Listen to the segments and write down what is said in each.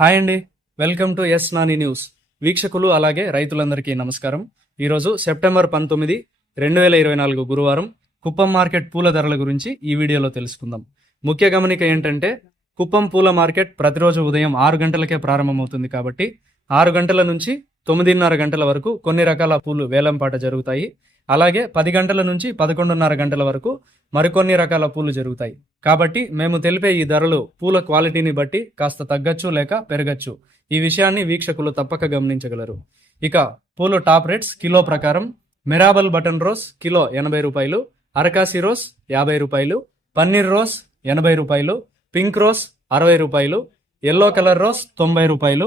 Hi అండి. Welcome to S Nani news. వీక్షకులు అలాగే రైతులందరికీ నమస్కారం. ఈరోజు సెప్టెంబర్ పంతొమ్మిది రెండు వేల ఇరవై నాలుగు గురువారం కుప్పం మార్కెట్ పూల ధరల గురించి ఈ వీడియోలో తెలుసుకుందాం. ముఖ్య గమనిక ఏంటంటే కుప్పం పూల మార్కెట్ ప్రతిరోజు ఉదయం ఆరు గంటలకే ప్రారంభమవుతుంది కాబట్టి ఆరు గంటల నుంచి తొమ్మిదిన్నర గంటల వరకు కొన్ని రకాల పూలు వేలంపాట జరుగుతాయి. అలాగే పది గంటల నుంచి పదకొండున్నర గంటల వరకు మరికొన్ని రకాల పూలు జరుగుతాయి. కాబట్టి మేము తెలిపే ఈ ధరలు పూల క్వాలిటీని బట్టి కాస్త తగ్గచ్చు లేక పెరగచ్చు. ఈ విషయాన్ని వీక్షకులు తప్పక గమనించగలరు. ఇక పూలు టాప్ రేట్స్ కిలో ప్రకారం మెరాబల్ బటన్ రోస్ కిలో ఎనభై రూపాయలు అరకాసి రోస్ యాభై రూపాయలు పన్నీర్ రోస్ ఎనభై రూపాయలు పింక్ రోస్ అరవై రూపాయలు ఎల్లో కలర్ రోస్ తొంభై రూపాయలు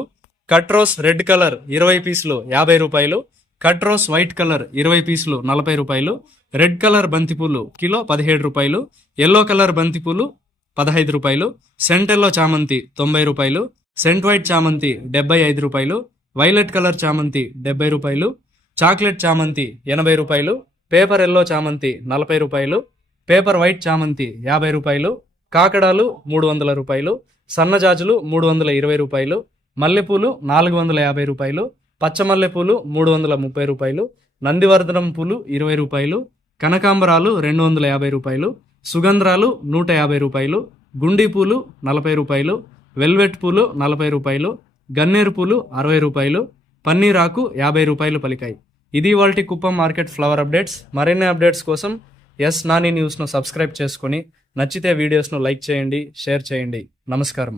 కట్ రోస్ రెడ్ కలర్ ఇరవై పీసులు యాభై రూపాయలు కట్ రోస్ వైట్ కలర్ ఇరవై పీసులు నలభై రూపాయలు రెడ్ కలర్ బంతిపూలు కిలో పదిహేడు రూపాయలు ఎల్లో కలర్ బంతిపూలు పదహైదు రూపాయలు సెంట్ ఎల్లో చామంతి తొంభై రూపాయలు సెంట్ వైట్ చామంతి డెబ్బై ఐదు రూపాయలు వైలెట్ కలర్ చామంతి డెబ్బై రూపాయలు చాక్లెట్ చామంతి ఎనభై రూపాయలు పేపర్ ఎల్లో చామంతి నలభై రూపాయలు పేపర్ వైట్ చామంతి యాభై రూపాయలు కాకడాలు మూడు వందల రూపాయలు సన్నజాజులు మూడు వందల ఇరవై రూపాయలు మల్లెపూలు నాలుగు వందల యాభై రూపాయలు పచ్చమల్లె పూలు మూడు వందల ముప్పై రూపాయలు నందివర్ధనం పూలు ఇరవై రూపాయలు కనకాంబరాలు రెండు వందల యాభై రూపాయలు సుగంధ్రాలు నూట యాభై రూపాయలు గుండి పూలు నలభై రూపాయలు వెల్వెట్ పూలు నలభై రూపాయలు గన్నేరు పూలు అరవై రూపాయలు పన్నీరాకు యాభై రూపాయలు పలికాయి. ఇది వాళ్ళ కుప్పం మార్కెట్ ఫ్లవర్ అప్డేట్స్. మరిన్ని అప్డేట్స్ కోసం ఎస్ నాని న్యూస్ను సబ్స్క్రైబ్ చేసుకొని నచ్చితే వీడియోస్ను లైక్ చేయండి షేర్ చేయండి. నమస్కారం.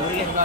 모르겠어.